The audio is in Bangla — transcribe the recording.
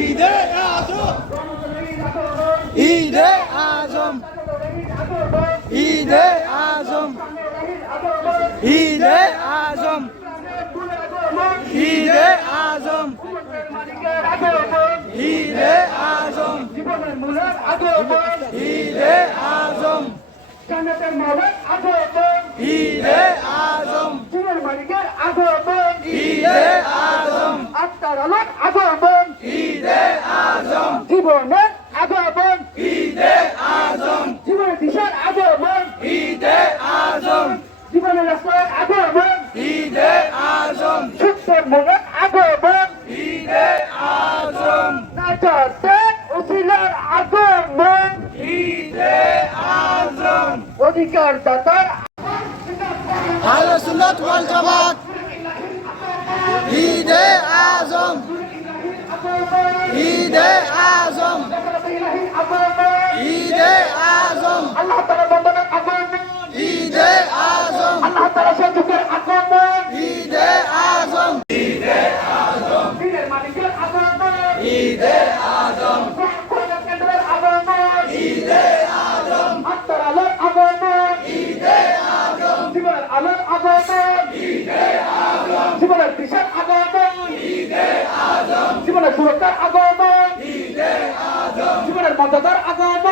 ঈদে আজম ঈদে আজম ঈদে আজম ঈদে আজম ঈদে আজম ঈদে আজম জীবনের মূলের আগমন ঈদে আজম জান্নাতের মাওলার আগমন ঈদে আগমন। ঈদে আজম জীবনের আগমন। ঈদে আজম জীবনের দিশার আগমন। ঈদে আজম জীবনের রাস্তার আগমন। ঈদে আজম সত্যের মনের আগমন। ঈদে আজম নাজাতের উসিলার আগমন। ঈদে আজম অধিকার দাতার সুন্নাত ওয়াল জামাত। ঈদে আজম আল্লাহ তালা বন্দনের আগমন ঈদে আজম আল্লাহ তালা সে আগমন ঈদে আজম দিনের মালিকের আগমন ঈদে আজম কোরআন কেন্দ্রের আগমন ঈদে আজম আত্মার আলোর আগমন ঈদে আজম জীবনের আলোর আগমন ঈদে আজম জীবনের দিশার আগমন ঈদে আজম জীবনের সুরক্ষার আগমন ঈদে আজম জীবনের মর্যাদার আগমন